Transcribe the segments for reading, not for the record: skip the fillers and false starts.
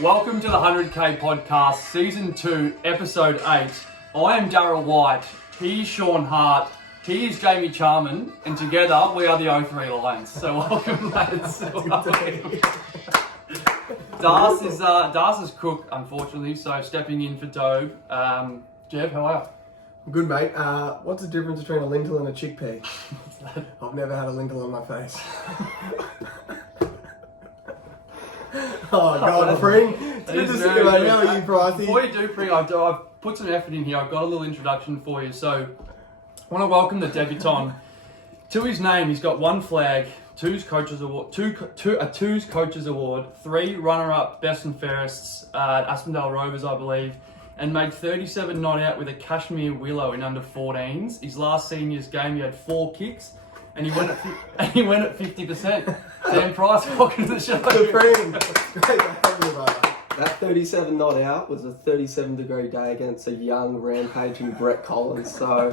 Welcome to the 100k podcast, season 2, episode 8. I am Darryl White, he is Sean Hart, he is Jamie Charman, and together we are the O3 Lions. So welcome, lads. Das is cooked, unfortunately, so stepping in for Dobe. Jeff, how are you? Good, mate. What's the difference between a lentil and a chickpea? I've never had a lentil on my face. Oh, God, Pring. It's good to see you, mate. How are you, Pricey? Before you do, Pring, I've put some effort in here. I've got a little introduction for you. So, I want to welcome the debutant. To his name, he's got 1 flag, 2's Coaches Award, 2's Coaches Award, 3 runner-up best and fairest at Aspendale Rovers, I believe, and made 37 not out with a Kashmir Willow in under 14s. His last seniors game, he had 4 kicks, and he went at 50%. Dan Price, welcome to the show. Good friend. Great to have you, brother. That 37 not out was a 37-degree day against a young, rampaging Brett Collins. So,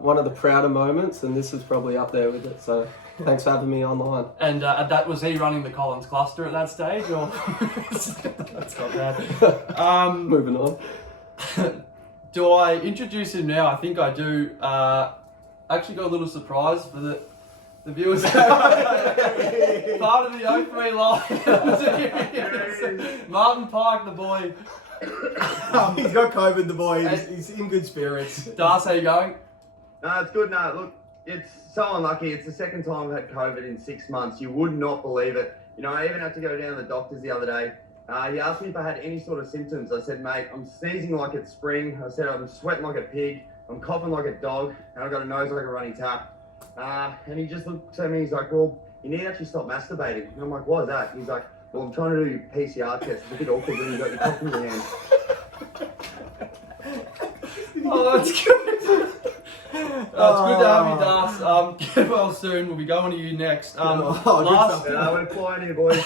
one of the prouder moments, and this is probably up there with it. So, thanks for having me online. And that was he running the Collins cluster at that stage, or that's not bad. Moving on. Do I introduce him now? I think I do. Actually got a little surprise for the viewers. Part of the O3 Lions. Martin Park, the boy. He's got COVID, the boy. He's in good spirits. Das, how you going? No, it's good. No, look, it's so unlucky. It's the second time I've had COVID in 6 months. You would not believe it. You know, I even had to go down to the doctor's the other day. He asked me if I had any sort of symptoms. I said, mate, I'm sneezing like it's spring. I said, I'm sweating like a pig. I'm coughing like a dog. And I've got a nose like a running tap. And he just looked at me, he's like, well, you need to actually stop masturbating. And I'm like, what is that? He's like, well, I'm trying to do your PCR test. It's a bit awkward when you've got your cock in your hand. Oh, that's good. It's good to have you, Das. Get well soon. We'll be going to you next. We're flying here, boys.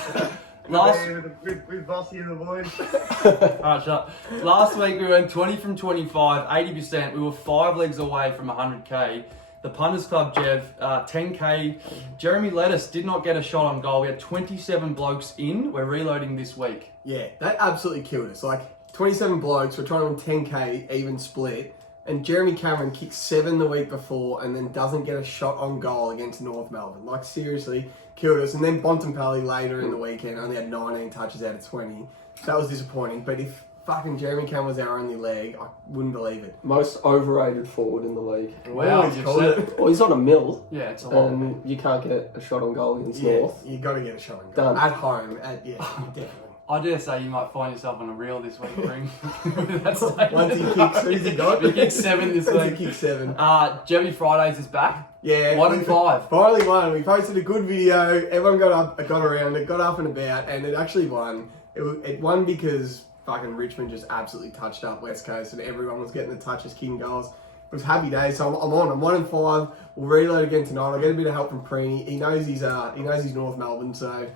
Last with Bossy and the boys. Alright, shut up. Last week we went 20 from 25, 80%. We were 5 legs away from 100k. The Punters Club, Jev, 10k. Jeremy Lettuce did not get a shot on goal. We had 27 blokes in. We're reloading this week. Yeah, that absolutely killed us. Like, 27 blokes, we're trying to win 10k, even split. And Jeremy Cameron kicked 7 the week before and then doesn't get a shot on goal against North Melbourne. Like, seriously, killed us. And then Bontempelli later in the weekend only had 19 touches out of 20. So that was disappointing. But if fucking Jeremy Cameron was our only leg, I wouldn't believe it. Most overrated forward in the league. Wow, you've said it. Well, he's on a mill. Yeah, it's a lot. And you can't get a shot on goal against Yeah, North. you got to get a shot on goal. Done. At home, definitely. I dare say you might find yourself on a reel this week, Ring. Once he kicks, who's he got? He kicked 7 this Once week. he kicks 7. Jeremy Fridays is back. Yeah. 1 and 5. Finally won. We posted a good video. Everyone got around it, got up and about, and it actually won. It won because fucking Richmond just absolutely touched up West Coast, and everyone was getting the touches, kicking goals. It was happy days. So I'm 1 and 5. We'll reload again tonight. I'll get a bit of help from Preeny. He knows he's North Melbourne, so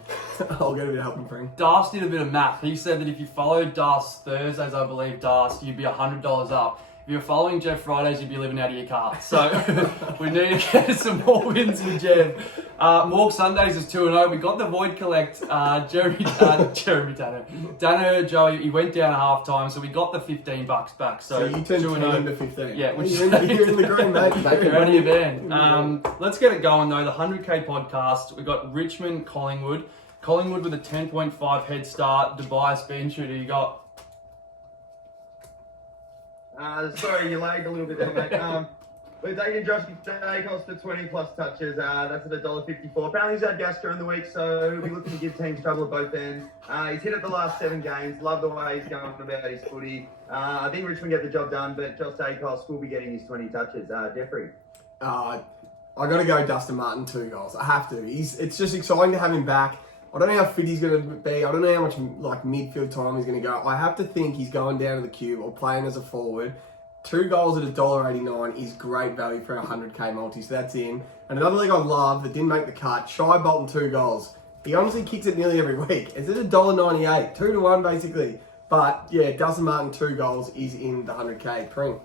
I'll get a bit of help from Preeny. Das did a bit of math. He said that if you followed Das Thursdays, I believe, Das, you'd be $100 up. If you're following Jeff Fridays, you'd be living out of your car. So we need to get some more wins with Jeff. Morg Sundays is 2-0. We got the Void Collect. Jeremy Dano, Joey, he went down at half time, so we got the $15 back. So you turned 20 into 15. Yeah, which you're in the green, mate. you're out of your van. Let's get it going though. The 100k podcast. We got Richmond, Collingwood. Collingwood with a 10.5 head start. Dubai Speed Shooter. You got. Sorry, you lagged a little bit there, mate. We're taking Josh Dacos for 20 plus touches. That's at $1.54. Apparently he's had gas during the week, so we'll be looking to give teams trouble at both ends. He's hit it the last 7 games. Love the way he's going about his footy. I think Richmond get the job done, but Josh Dacos will be getting his 20 touches. Jeffrey. I got to go Dustin Martin 2 goals. I have to. It's just exciting to have him back. I don't know how fit he's going to be. I don't know how much midfield time he's going to go. I have to think he's going down to the cube or playing as a forward. 2 goals at $1.89 is great value for our 100k multi, so that's in. And another league I love that didn't make the cut, Shy Bolton 2 goals. He honestly kicks it nearly every week. It's at $1.98, 2-1 basically. But yeah, Dustin Martin 2 goals is in the 100k. Pring.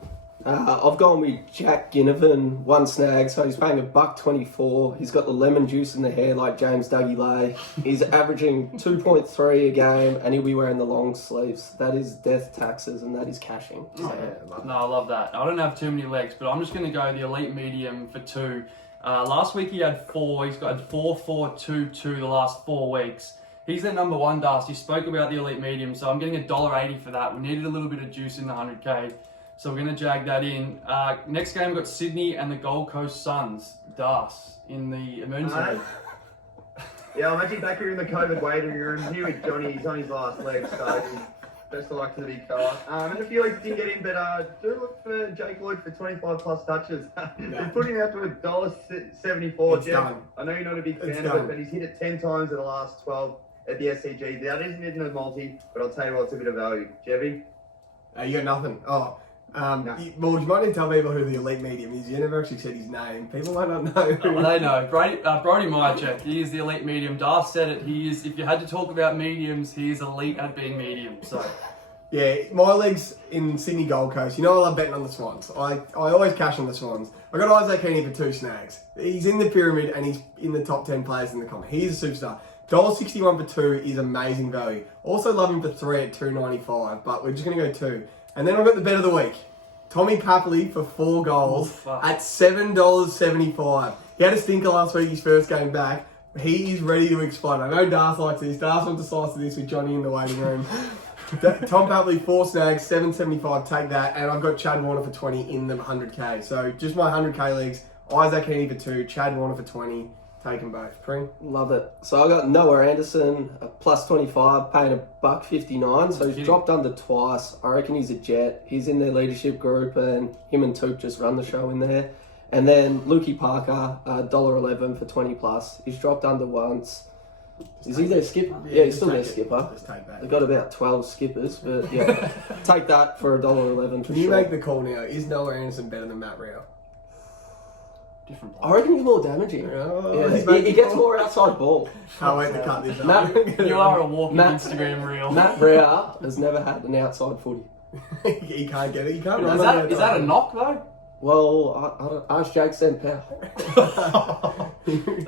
I've gone with Jack Ginnivan, 1 snag, so he's paying $1.24. He's got the lemon juice in the hair like James Dougie Lay. He's averaging 2.3 a game, and he'll be wearing the long sleeves. That is death taxes, and that is cashing. Oh, yeah, No, I love that. I don't have too many legs, but I'm just going to go the elite medium for 2. Last week he had 4. He's got 4, 4, 2, 2 the last 4 weeks. He's their number 1, Dust. You spoke about the elite medium, so I'm getting $1.80 for that. We needed a little bit of juice in the 100K. So we're going to jag that in. Next game, we've got Sydney and the Gold Coast Suns. Das in the emergency room. Yeah, I'm actually back here in the COVID waiting room here with Johnny. He's on his last leg, so best of luck to the big fella. And a few legs didn't get in, but do look for Jake Lloyd for 25 plus touches. He's putting out to $1.74. It's Jeff, done. I know you're not a big It's fan of done. it, but he's hit it 10 times in the last 12 at the SCG. That isn't in the multi, but I'll tell you what, it's a bit of value. Jevy? You got nothing. Oh. No. Well, you might need to tell people who the elite medium is. You never actually said his name. People might not know. Well, they know. Brody Myercheck, he is the elite medium. Das said it. He is. If you had to talk about mediums, he is elite at being medium. So, Yeah, my legs in Sydney Gold Coast. You know I love betting on the Swans. I always cash on the Swans. I got Isaac Heaney for 2 snags. He's in the pyramid and he's in the top 10 players in the comp. He's a superstar. $1.61 for 2 is amazing value. Also love him for 3 at $2.95, but we're just going to go 2. And then I've got the bet of the week. Tommy Papley for 4 goals at $7.75. He had a stinker last week, his first game back. He is ready to explode. I know Das likes this. Das wants to slice of this with Johnny in the waiting room. Tom Papley, 4 snags, $7.75. Take that. And I've got Chad Warner for 20 in the 100K. So just my 100K leagues. Isaac Heaney for 2, Chad Warner for 20. Take them both. Pring? Love it. So I got Noah Anderson, plus 25, paying $1.59. So he's dropped under twice. I reckon he's a jet. He's in their leadership group, and him and Took just run the show in there. And then Lukey Parker, $1.11 for 20 plus. He's dropped under once. Is he their skipper? Yeah, he's still their skipper. Just take that. They've got about 12 skippers, but yeah, take that for $1.11. Can you make the call now? Is Noah Anderson better than Matt Rao? different. I reckon he's more damaging. Oh, Yeah, he gets more outside ball. Can't wait to cut this up. Matt, You are a walking Matt- Instagram reel. Matt Brower has never had an outside footy. He can't get it. He can't run Is on the that a outside. knock though? Well, I don't ask Jake Sempel.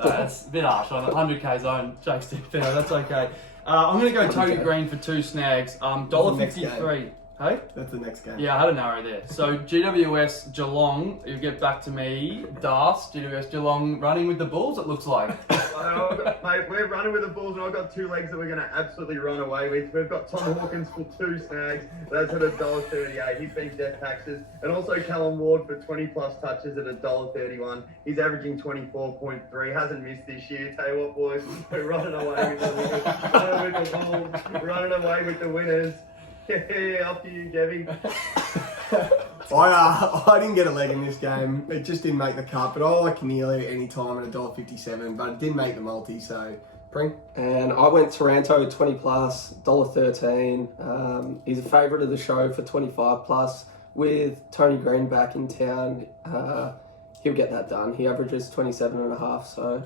That's a bit harsh on the 100k zone, Jake Stinfair. That's okay. I'm going to go Toby Green for 2 snags. $1.53. Hey? That's the next game. Yeah, I had an arrow there. So GWS Geelong, you get back to me. Das, GWS Geelong running with the Bulls, it looks like. Mate, we're running with the Bulls, and I've got 2 legs that we're going to absolutely run away with. We've got Tom Hawkins for 2 snags. That's at $1.38. He's been death taxes. And also Callum Ward for 20 plus touches at $1.31. He's averaging 24.3. Hasn't missed this year. Tell you what, boys, we're running away with the winners. Running away with the winners. Yeah, up to you, Gabby. I didn't get a leg in this game. It just didn't make the cut. But I like Keneally any time at $1.57. But it didn't make the multi, so Pring. And I went Taranto 20 plus, $1.13. He's a favourite of the show for 25 plus. With Tony Green back in town, he'll get that done. He averages 27.5, so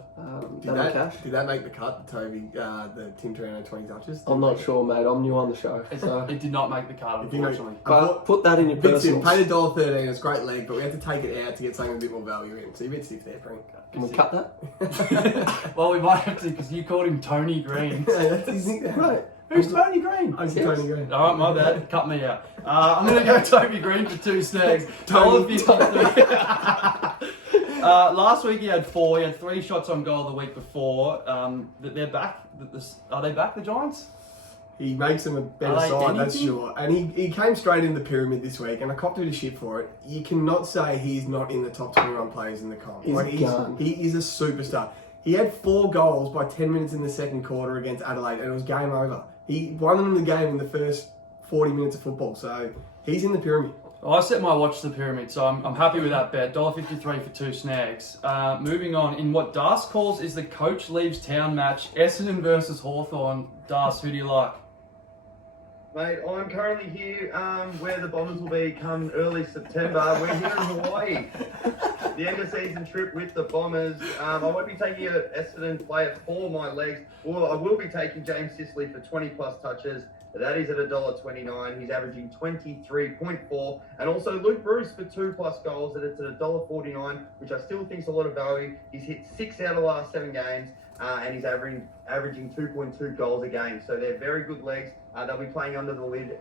that'll cash. Did that make the cut, the Toby, the Tim Taranto 20 touches? I'm not sure, mate. I'm new on the show. So. It did not make the cut, It didn't make- unfortunately. But put that in your Bit stiff. personals. Paid $1.13. It's a great leg, but we had to take it out to get something with a bit more value in. So you're a bit stiff there, Pring. Can we cut that? Well, we might have to, because you called him Tony Green. That's his nickname. Right. Who's Tony Green? I'm Tony Green. All right, my bad. Cut me out. I'm going to go Toby Green for 2 snags. $1.53. Last week he had 4. He had 3 shots on goal the week before. They're back. Are they back, the Giants? He makes them a better Are they side, that's anything? sure. And he came straight in the pyramid this week, and I copped a bit of shit for it. You cannot say he's not in the top 21 players in the comp. He's a gun. He is a superstar. He had 4 goals by 10 minutes in the second quarter against Adelaide, and it was game over. He won them the game in the first 40 minutes of football, so he's in the pyramid. Well, I set my watch to the pyramid, so I'm happy with that bet. $1.53 for 2 snags. Moving on, in what Das calls is the coach leaves town match, Essendon versus Hawthorn. Das, who do you like? Mate, I'm currently here where the Bombers will be come early September. We're here in Hawaii. The end of season trip with the Bombers. I won't be taking an Essendon player for my legs. Well, I will be taking James Sicily for 20 plus touches That is at $1.29. He's averaging 23.4. And also Luke Bruce for 2+ goals. That it's at $1.49, which I still think is a lot of value. He's hit 6 out of the last 7 games. And he's averaging 2.2 goals a game. So they're very good legs. They'll be playing under the lid.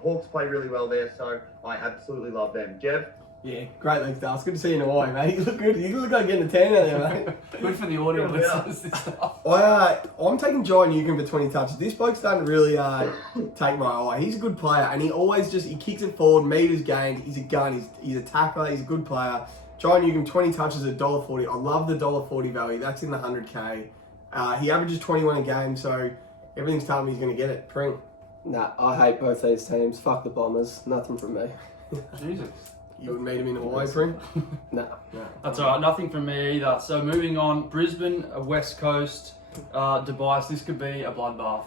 Hawks play really well there, so I absolutely love them. Jeff? Yeah, great legs, Dale. It's good to see you in Hawaii, mate. You look good. You look like getting a tan out there, mate. Good for the audio listeners. This stuff. I'm taking Jai Newcomb for 20 touches. This bloke's starting to really take my eye. He's a good player, and he always he kicks it forward, meters gained. He's a gun. He's a tackler. He's a good player. Jai Newcomb, 20 touches at $1.40. I love the $1.40 value. That's in the 100K. He averages 21 a game, so everything's telling me he's going to get it. Pring. Nah, I hate both these teams. Fuck the Bombers. Nothing from me. Jesus. You would meet him in Hawaii, Pring? Nah. That's all right. Nothing from me either. So moving on, Brisbane, West Coast, Dubai. This could be a bloodbath.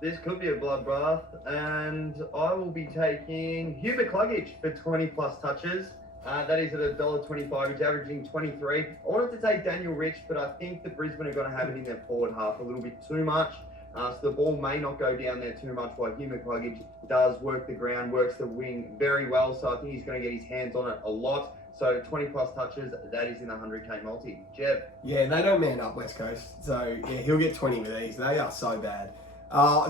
This could be a bloodbath, and I will be taking Hubert Cluggage for 20+ touches. That is at $1.25. He's averaging 23. I wanted to take Daniel Rich, but I think the Brisbane are going to have it in their forward half a little bit too much. So the ball may not go down there too much, while Hubert Cluggage does work the ground, works the wing very well. So I think he's going to get his hands on it a lot. So 20+ touches, that is in the 100K multi. Jeb? Yeah, they don't man up West Coast. So, yeah, he'll get 20 with these. They are so bad.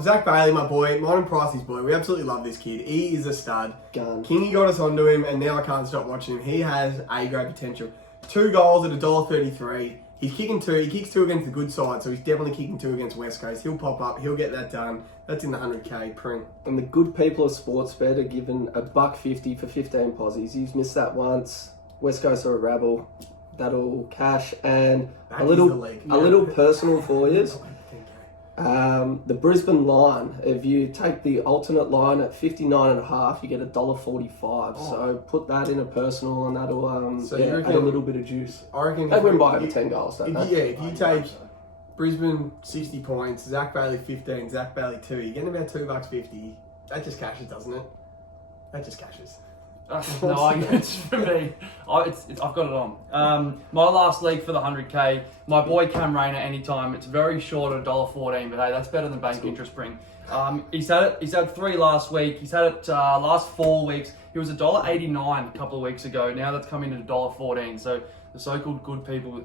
Zach Bailey, my boy, mine and Pricey's boy. We absolutely love this kid. He is a stud. Gun. Kingy got us onto him, and now I can't stop watching him. He has A-grade potential. 2 goals at $1.33. He's kicking 2. He kicks 2 against the good side, so he's definitely kicking 2 against West Coast. He'll pop up. He'll get that done. That's in the 100K. Pring. And the good people of Sportsbet are given $1.50 for 15 posies. You've missed that once. West Coast are a rabble. That'll cash. And That a is little the league. personal for you. The Brisbane line, if you take the alternate line at 59.5, you get $1.45. So put that in a personal, and that'll add a little bit of juice. I reckon They win by over 10 goals, don't they? Yeah, if you take Brisbane 60 points, Zach Bailey 15, Zach Bailey 2, you're getting about $2.50. That just cashes, doesn't it? That just cashes. No, it's for me. I've got it on. My last league for the 100K, my boy Cam Rayner anytime. It's very short at $1.14, but hey, that's better than bank interest Spring. He's had 3 last week. He's had it last 4 weeks. He was $1.89 a couple of weeks ago. Now that's coming to $1.14. So the so-called good people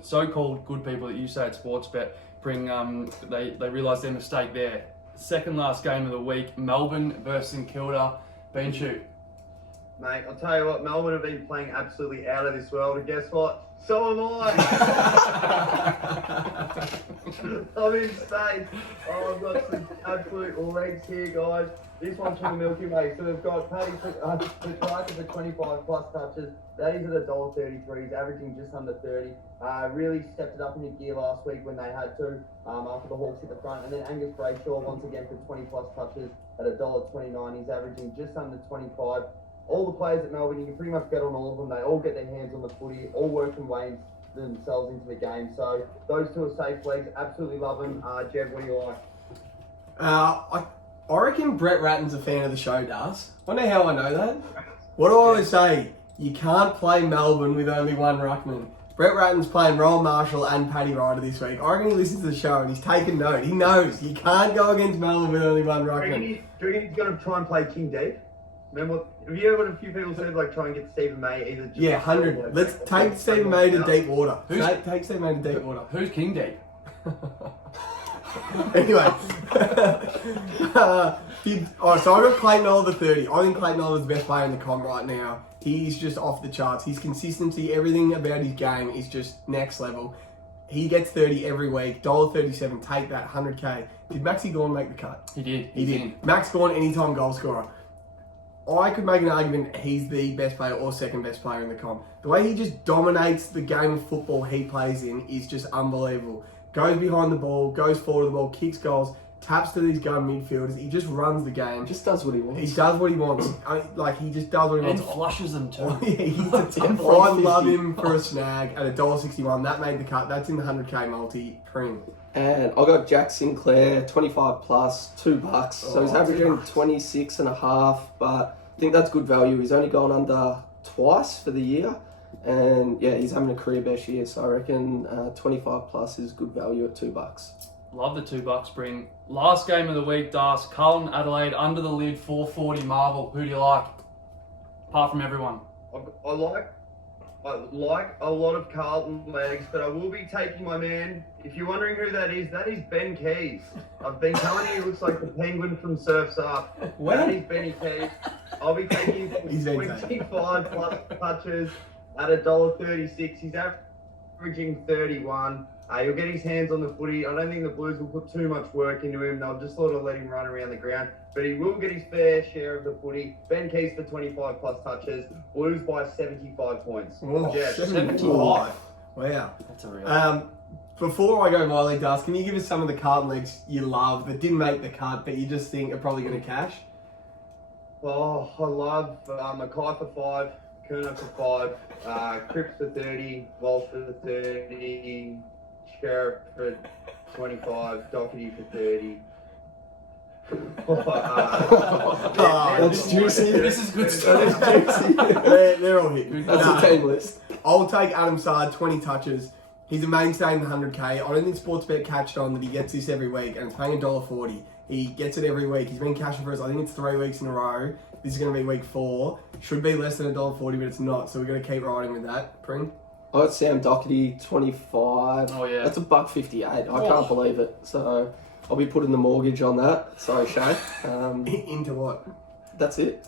that you say at Sportsbet bring they realise their mistake there. Second last game of the week, Melbourne versus St Kilda. Bean shoot. Mate, I'll tell you what, Melbourne have been playing absolutely out of this world, and guess what? So am I! I'm in space. I've got some absolute legs here, guys. This one's from the Milky Way. So we've got Paddy Petrarca for 25+ touches. That is at $1.33. He's averaging just under 30. Really stepped it up in the gear last week when they had to, after the Hawks hit the front. And then Angus Brayshaw once again for 20+ touches at $1.29. He's averaging just under 25. All the players at Melbourne, you can pretty much bet on all of them. They all get their hands on the footy, all work and way themselves into the game. So those 2 are safe legs. Absolutely love them. Jeb, what do you like? I reckon Brett Ratton's a fan of the show, does. Wonder how I know that. What do I always say? You can't play Melbourne with only one ruckman. Brett Ratton's playing Rowan Marshall and Paddy Ryder this week. I reckon he listens to the show and he's taking note. He knows you can't go against Melbourne with only one ruckman. Do you reckon he's going to try and play King Deep? Remember, have you heard what a few people said, like try and get Stephen May either? Just 100. Let's take Stephen May to deep water. Take Stephen May to deep water. Who's King Deep? Anyway. So I got Clayton Oliver 30. I think Clayton Oliver's the best player in the comp right now. He's just off the charts. His consistency, everything about his game is just next level. He gets 30 every week. $1.37. Take that. 100K. Did Maxi Gawn make the cut? He did. He did. Max Gawn, anytime goal scorer. I could make an argument he's the best player or second best player in the comp. The way he just dominates the game of football he plays in is just unbelievable. Goes behind the ball, goes forward to the ball, kicks goals, taps to these gun midfielders. He just runs the game. Just does what he wants. He does what he wants. He just does what he And wants. flushes them too. I love him for a snag at $1.61. That made the cut. That's in the 100K multi. Pring. And I got Jack Sinclair, 25+, $2. So he's averaging 26.5, but I think that's good value. He's only gone under twice for the year. And yeah, he's having a career best year. So I reckon 25+ is good value at $2. Love the $2 spring. Last game of the week, Das. Carlton Adelaide under the lid, 440 Marvel. Who do you like? Apart from everyone. I like a lot of Carlton legs, but I will be taking my man. If you're wondering who that is Ben Keys. I've been telling you he looks like the penguin from Surf's Up. That is Benny Keys. I'll be taking He's 25 plus touches at $1.36. He's averaging 31. He'll get his hands on the footy. I don't think the Blues will put too much work into him. They'll just sort of let him run around the ground. But he will get his fair share of the footy. Ben Keys for 25 plus touches. Blues by 75 points. Oh, Jeff. 75. Wow. That's a real. Before I go my league, Das, can you give us some of the Carlton legs you love that didn't make the cut, but you just think are probably going to cash? Oh, I love Mackay for 5, Kerner for 5, Cripps for 30, Walsh for 30, Sheriff for 25, Doherty for 30. That's juicy. This is good stuff. That's juicy. They're all hitting. That's a team list. I'll take Adam Sard, 20 touches. He's a mainstay in the 100K. I don't think Sportsbet catched on that he gets this every week, and it's paying $1.40. He gets it every week. He's been cashing for us, I think it's 3 weeks in a row. This is going to be week 4. Should be less than $1.40, but it's not, so we're going to keep riding with that. Pring? I got Sam Doherty, 25. Oh, yeah. That's $1.58. I can't believe it. So I'll be putting the mortgage on that. Sorry, Shay. Into what? That's it.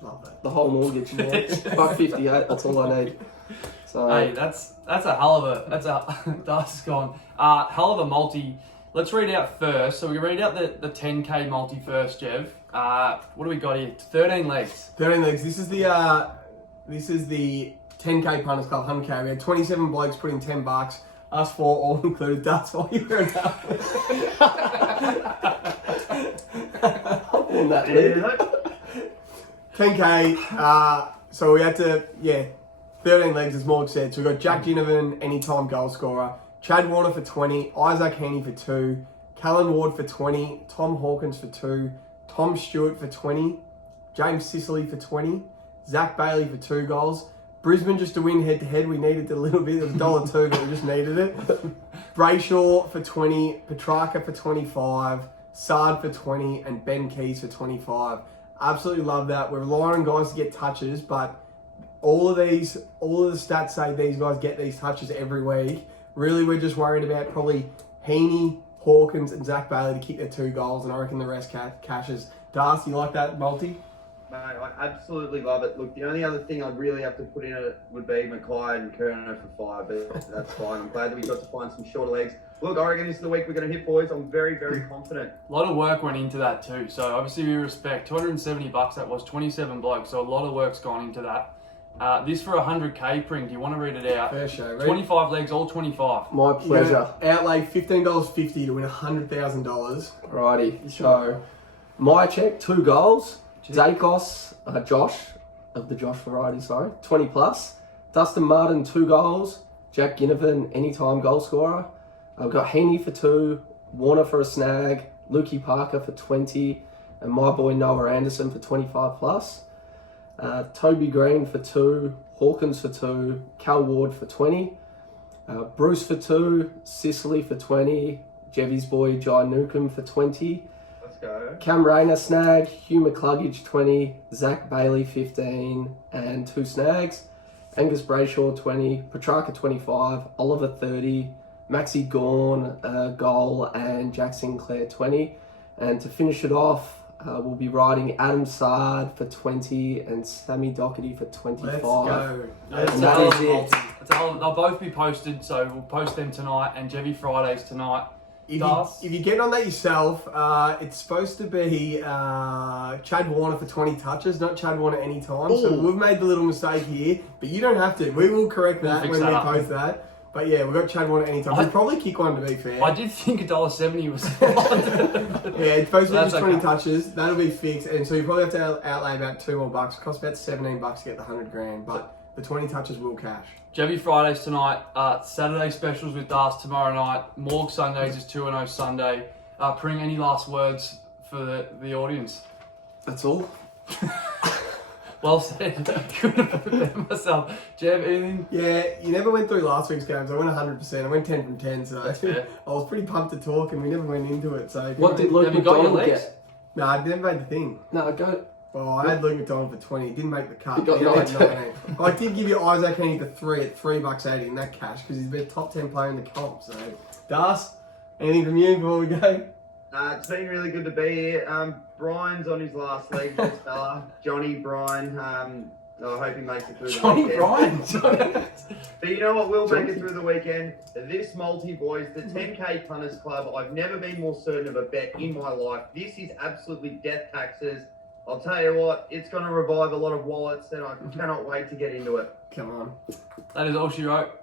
Love that. The whole mortgage. $1.58. That's all I need. So Hey, that's a hell of a Das is gone. Hell of a multi. Let's read out first. So we can read out the 10K multi first, Jev. What do we got here? 13 legs. 13 legs. This is the 10K punters club, 100K. We had 27 blokes put in $10. Us 4 all included. That's why you were in that. in that league. 10K. So we had to 13 legs, as Morg said. So we got Jack Ginnivan, anytime goal scorer. Chad Warner for 20. Isaac Heaney for 2. Callan Ward for 20. Tom Hawkins for 2. Tom Stewart for 20. James Sicily for 20. Zach Bailey for 2 goals. Brisbane just to win head-to-head. We needed a little bit. It was $1.02, but we just needed it. Brayshaw for 20. Petrarca for 25. Sard for 20. And Ben Keys for 25. Absolutely love that. We're relying on guys to get touches, but all of the stats say these guys get these touches every week. Really, we're just worried about probably Heaney, Hawkins, and Zach Bailey to kick their 2 goals, and I reckon the rest cashes. Das, you like that multi? Mate, I absolutely love it. Look, the only other thing I'd really have to put in it would be Mackay and Kerner for 5, but that's fine. I'm glad that we got to find some shorter legs. Look, I reckon this is the week we're going to hit, boys. I'm very, very confident. A lot of work went into that too. So obviously we respect $270. That was 27 blokes. So a lot of work's gone into that. This for 100K, Pring. Do you want to read it out? Fair show. 25 legs, all 25. My pleasure. Outlay $15.50 to win $100,000. Righty. So my check, 2 goals. Dacos, Josh, of the Josh variety, 20 plus. Dustin Martin, 2 goals. Jack Ginnivan, anytime goal scorer. I've got Heaney for 2, Warner for a snag, Lukey Parker for 20, and my boy Noah Anderson for 25 plus. Toby Green for 2, Hawkins for 2, Cal Ward for 20, Bruce for 2, Sicily for 20, Jevy's boy Jai Newcomb for 20. Let's go. Cam Rayner snag, Hugh McCluggage 20, Zach Bailey 15 and 2 snags, Angus Brayshaw 20, Petrarca 25, Oliver 30, Maxi Gawn goal and Jack Sinclair 20. And to finish it off, we'll be riding Adam Sard for 20 and Sammy Doherty for 25. Let's go. That's And a that hell is of a it. multi. They'll both be posted, so we'll post them tonight and Jevy Fridays tonight. If you get on that yourself, it's supposed to be Chad Warner for 20 touches, not Chad Warner anytime. So we've made the little mistake here, but you don't have to. We will correct that fix when that we up. post that. But yeah, we've got Chad Warner anytime. We'll probably kick one to be fair. I did think $1.70 was Yeah, it's supposed to be That's just 20 okay. touches. That'll be fixed. And so you probably have to outlay about $2 more. It costs about $17 to get the 100 grand. But the 20 touches will cash. Jevy Fridays tonight, Saturday specials with Das tomorrow night, Morg Sundays is 2-0 Sunday. Pring, any last words for the audience? That's all. Well said. Couldn't have put it myself. Do you have anything? Yeah, you never went through last week's games. I went 100%. I went 10 from 10, so That's fair. I was pretty pumped to talk, and we never went into it. So What did Luke Have you got your McDonald legs? get? No, I didn't make the thing. No, go. Well, I had Luke McDonald for 20. He didn't make the cut. He got He only had 19. 19. I did give you Isaac Henny for 3 at $3.80 in that cash because he's been a top 10 player in the comp. So, Das, anything from you before we go? It's been really good to be here. Brian's on his last leg, this fella. Johnny Bryan. I hope he makes it through Johnny the Bryan. weekend. But you know what will make it through the weekend? This multi, boys, the 10K Punters Club. I've never been more certain of a bet in my life. This is absolutely death taxes. I'll tell you what, it's going to revive a lot of wallets, and I cannot wait to get into it. Come on. That is all she wrote.